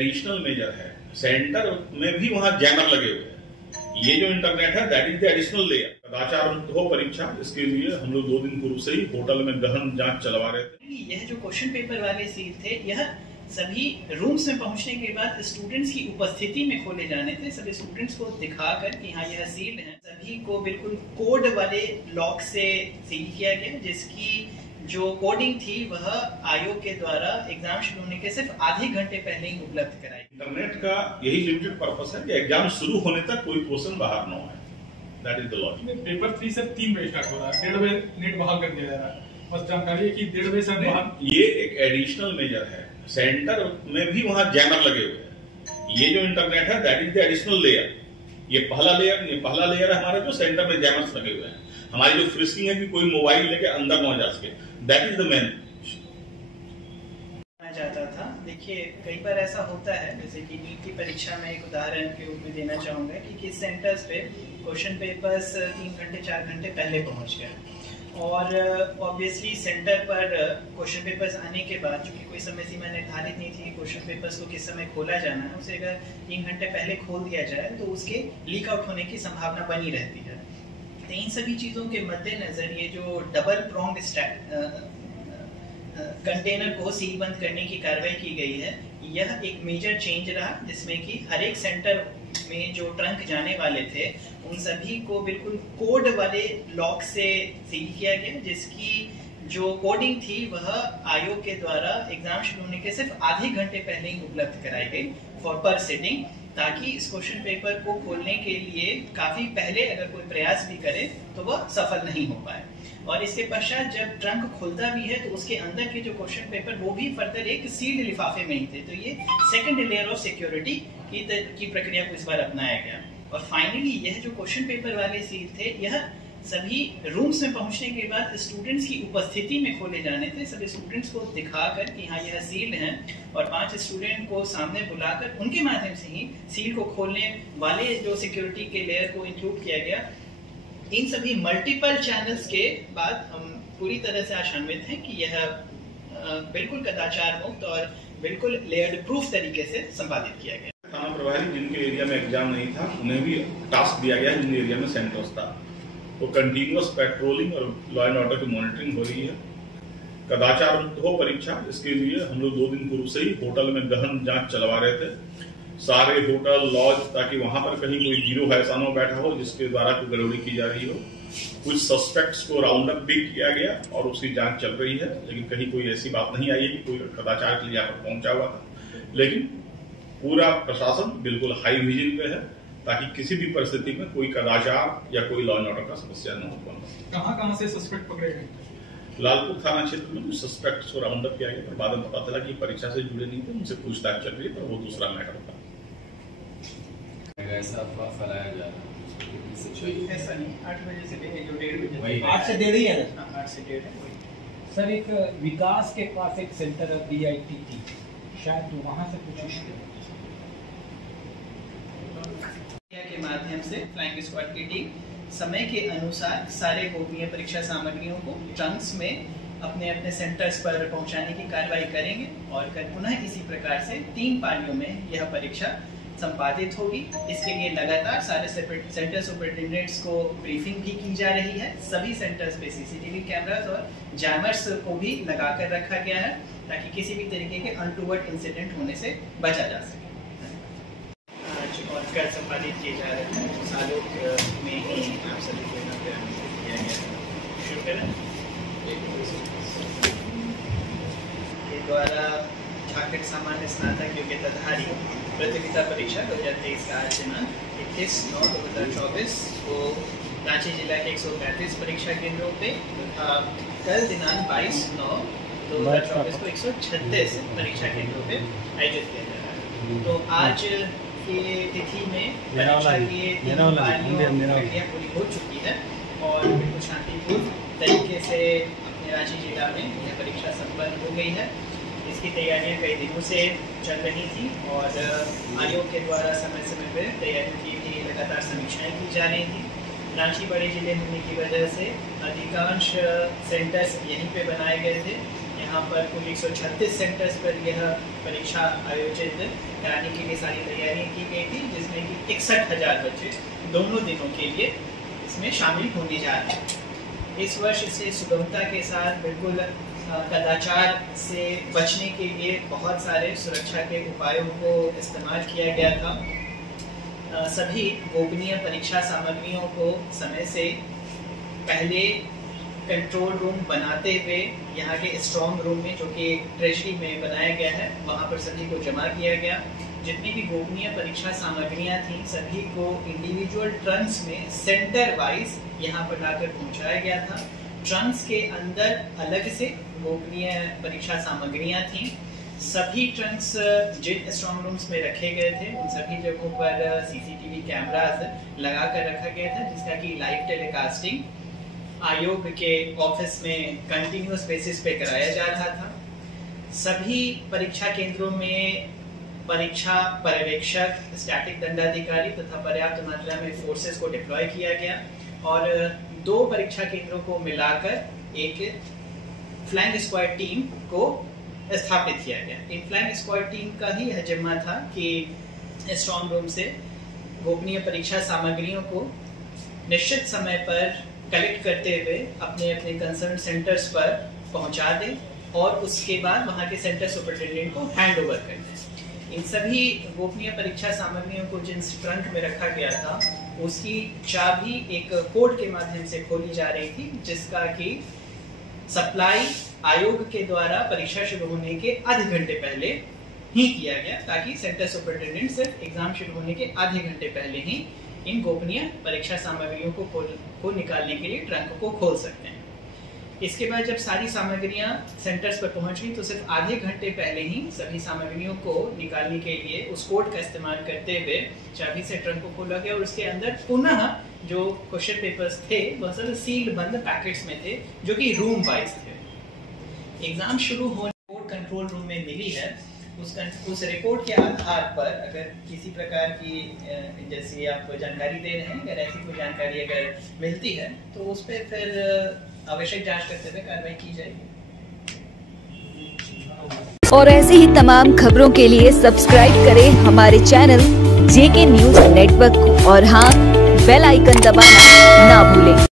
Additional major है। Centre में भी वहां जैमर लगे हुए हैं। ये जो इंटरनेट है that is the additional layer. कदाचार मुक्त हो परीक्षा, इसके लिए हम लोग 2 दिन पूर्व से ही होटल में गहन जांच चलवा रहे थे। यह जो क्वेश्चन पेपर वाले सील थे, यह सभी रूम्स में पहुंचने के बाद स्टूडेंट्स की उपस्थिति में खोले जाने थे। सभी स्टूडेंट्स को दिखाकर कि हाँ यह सील्ड है। सभी को बिल्कुल कोड वाले लॉक से सील किया गया, जिसकी जो कोडिंग थी वह आयोग के द्वारा एग्जाम शुरू होने के सिर्फ आधे घंटे पहले ही उपलब्ध कराई। इंटरनेट का यही लिमिटेड पर्पस है कि एग्जाम शुरू होने तक कोई क्वेश्चन बाहर न आए। That is the logic. Paper 3 से 3 बजे स्टार्ट हो रहा है, 1:30 बजे नेट बहाल कर दिया जा रहा है। बस जानकारी है कि 1:30 बजे से ये एक एडिशनल मेजर है। सेंटर में भी वहां जैमर लगे हुए हैं। ये जो इंटरनेट है that is the additional layer. ये पहला लेयर है हमारा, जो सेंटर में जैमर्स लगे हुए हैं। हमारी जो फ्रिस्किंग है कि कोई मोबाइल लेके अंदर न जा सके, दैट इज द मेन जाता था। देखिए कई बार ऐसा होता है, जैसे कि नीट की परीक्षा में एक उदाहरण के रूप में देना चाहूंगा कि किस सेंटर्स पे क्वेश्चन पेपर्स 3 घंटे 4 घंटे पहले पहुंच गए और ऑब्वियसली सेंटर पर क्वेश्चन पेपर्स आने के बाद, चूंकि कोई समय सीमा निर्धारित नहीं थी क्वेश्चन पेपर्स को किस समय खोला जाना है, उसे अगर 3 घंटे पहले खोल दिया जाए तो उसके लीक आउट होने की संभावना बनी रहती है। तो इन सभी चीज़ों के मद्देनजर ये जो डबल प्रोंग कंटेनर को सील बंद करने की कार्रवाई की गई है, यह एक मेजर चेंज रहा, जिसमें कि हर एक सेंटर में जो ट्रंक जाने वाले थे उन सभी को बिल्कुल कोड वाले लॉक से सील किया गया, जिसकी जो कोडिंग थी वह आयोग के द्वारा एग्जाम शुरू होने के सिर्फ आधे घंटे पहले ही उपलब्ध कराई गई फॉर पर सिटिंग, ताकि इस क्वेश्चन पेपर को खोलने के लिए काफी पहले अगर कोई प्रयास भी करे तो वह सफल नहीं हो पाए। और इसके पश्चात जब ट्रंक खुलता भी है तो उसके अंदर के जो क्वेश्चन पेपर वो भी फर्दर एक सील्ड लिफाफे में ही थे। तो ये सेकंड लेयर ऑफ सिक्योरिटी की प्रक्रिया को इस बार अपनाया गया। और फाइनली यह जो क्वेश्चन पेपर वाले सील थे, यह सभी रूम्स में पहुंचने के बाद स्टूडेंट्स की उपस्थिति में खोले जाने थे। सभी स्टूडेंट्स को दिखाकर कि हाँ यह सील्ड है और 5 स्टूडेंट को सामने बुलाकर उनके माध्यम से ही सील को खोलने वाले जो सिक्योरिटी के लेयर को इंक्लूड किया गया। इन सभी मल्टीपल चैनल्स के बाद हम पूरी तरह से आशान्वित हैं कि यह बिल्कुल कदाचार मुक्त और बिल्कुल लेयर्ड प्रूफ तरीके से संपादित किया गया। थाना प्रभारी जिनके एरिया में एग्जाम नहीं था उन्हें भी टास्क दिया गया, जिन एरिया में सेंटर्स था तो कंटिन्यूअस पेट्रोलिंग और लॉ एंड ऑर्डर की मॉनिटरिंग हो रही है। कदाचार मुक्त हो परीक्षा, इसके लिए हम लोग 2 दिन पूर्व से ही होटल में गहन जांच चलवा रहे थे। सारे होटल लॉज, ताकि वहां पर कहीं कोई गिरोह ऐसा न बैठा हो जिसके द्वारा कोई गड़बड़ी की जा रही हो। कुछ सस्पेक्ट्स को राउंड अप भी किया गया और उसकी जांच चल रही है, लेकिन कहीं कोई ऐसी बात नहीं आई है कि कोई कदाचार के लिए यहाँ पर पहुंचा हुआ था। लेकिन पूरा प्रशासन बिल्कुल हाई विजिल पे है ताकि किसी भी परिस्थिति में कोई कदाचार या कोई लॉ एंड ऑर्डर का समस्या न हो पाए। कहां से सस्पेक्ट पकड़े गए? लालपुर थाना क्षेत्र में सस्पेक्ट्स को राउंड अप किया गया, पर बाद में पता चला कि परीक्षा से जुड़े नहीं थे, उनसे पूछताछ चल रही है, पर वो दूसरा मैटर था। ऐसा अफवाह फैलाया जा रहा है, ऐसा नहीं, 8 बजे से लेकर जो 1:30 बजे 8 से 1:30 ही है। 8 से 1:30 सर एक विकास के पास एक सेंटर है DITT, शायद वहां से कुछ के माध्यम से फ्लाइंग स्क्वाड की टीम समय के अनुसार सारे गोपनीय परीक्षा सामग्रियों को ट्रंक्स में अपने अपने सेंटर्स पर पहुंचाने की कार्रवाई करेंगे और पुनः इसी प्रकार से 3 पालियों में यह परीक्षा संपादित होगी। इसके लिए लगातार सारे सेंटर सुपरिटेंडेंट्स को ब्रीफिंग भी की जा रही है। सभी सेंटर्स पे CCTV कैमरास और जैमर्स को भी लगाकर रखा गया है ताकि किसी भी तरीके के अनटूवर्ड इंसिडेंट होने से बचा जा सके। आज और कल संपादित किए जा रहे हैं सालों में ही आप सभी को किया गया। शुरू करें के द्वारा झारखंड सामान्य स्नातक योग्यताधारी प्रतियोगिता परीक्षा 2023 का आज दिनांक 21/9/2024 को रांची जिला के 135 परीक्षा केंद्रों पे कल दिनांक 22/9/2024 को 136 परीक्षा केंद्रों पे आयोजित किया जा रहा है। तो आज की तिथि में परीक्षा की 3 प्रक्रिया पूरी हो चुकी है और बिल्कुल शांतिपूर्ण तरीके से अपने रांची जिला में यह परीक्षा संपन्न हो गई है। इसकी तैयारियां कई दिनों से चल रही थी और आयोग के द्वारा समय समय पर तैयारियों की भी लगातार समीक्षाएं की जा रही थी। रांची बड़े जिले होने की वजह से अधिकांश सेंटर्स यहीं पे बनाए गए थे। यहाँ पर कुल 136 सेंटर्स पर यह परीक्षा आयोजित कराने के लिए सारी तैयारियां की गई थी, जिसमें कि 61,000 बच्चे दोनों दिनों के लिए इसमें शामिल होने जा रहे हैं। इस वर्ष इसे सुगमता के साथ बिल्कुल कदाचार से बचने के लिए बहुत सारे सुरक्षा के उपायों को इस्तेमाल किया गया था। सभी गोपनीय परीक्षा सामग्रियों को समय से पहले कंट्रोल रूम बनाते हुए यहाँ के स्ट्रॉन्ग रूम में, जो कि ट्रेजरी में बनाया गया है, वहाँ पर सभी को जमा किया गया। जितनी भी गोपनीय परीक्षा सामग्रियाँ थीं सभी को इंडिविजुअल ट्रंक्स में सेंटर वाइज यहाँ पर लाकर पहुँचाया गया था। ट्रंक्स के अंदर अलग से गोपनीय परीक्षा सामग्रियाँ थीं। सभी ट्रंक्स जिन स्ट्रॉन्ग रूम्स में रखे गए थे उन सभी जगहों पर CCTV कैमरास लगा कर रखा गया था, जिसका कि लाइव टेलीकास्टिंग आयोग के ऑफिस में कंटिन्यूअस बेसिस पे कराया जा रहा था। सभी परीक्षा केंद्रों में परीक्षा पर्यवेक्षक, स्टैटिक दंडाधिकारी तथा पर्याप्त मात्रा में फोर्सेस को डिप्लॉय किया गया और 2 परीक्षा केंद्रों को मिलाकर एक फ्लैंग स्क्वाड टीम को स्थापित किया गया। इन फ्लैंग स्क्वाड टीम का ही यह जिम्मा था कि स्ट्रॉन्ग रूम से गोपनीय परीक्षा सामग्रियों को निश्चित समय पर कलेक्ट करते हुए अपने अपने कंसर्न सेंटर्स पर पहुंचा दें और उसके बाद वहां के सेंटर सुपरिटेंडेंट को हैंड ओवर कर दें। इन सभी गोपनीय परीक्षा सामग्रियों को जिन ट्रंक में रखा गया था उसकी चाबी एक कोड के माध्यम से खोली जा रही थी, जिसका कि सप्लाई आयोग के द्वारा परीक्षा शुरू होने के आधे घंटे पहले ही किया गया, ताकि सेंटर सुपरिटेंडेंट सिर्फ एग्जाम शुरू होने के आधे घंटे पहले ही इन गोपनीय परीक्षा सामग्रियों को निकालने के लिए ट्रंक को खोल सकते हैं। इसके बाद जब सारी सामग्रियां सेंटर्स पर पहुंच गई तो सिर्फ आधे घंटे पहले ही सभी सामग्रियों को निकालने के लिए उस कोड का इस्तेमाल करते हुए चाबी से ट्रंक को खोला गया और उसके अंदर पुनः जो क्वेश्चन पेपर्स थे वह सब सील बंद पैकेट्स में थे, जो कि रूम वाइज थे। एग्जाम शुरू होने कोड कंट्रोल रूम में मिली है, उस रिपोर्ट के आधार पर अगर किसी प्रकार की जैसी आप जानकारी दे रहे हैं, अगर ऐसी कोई जानकारी अगर मिलती है तो उस पर फिर आवश्यक जांच करते हुए कार्रवाई की जाएगी। और ऐसे ही तमाम खबरों के लिए सब्सक्राइब करें हमारे चैनल JK न्यूज नेटवर्क को और हाँ, बेल आइकन दबाना ना भूलें।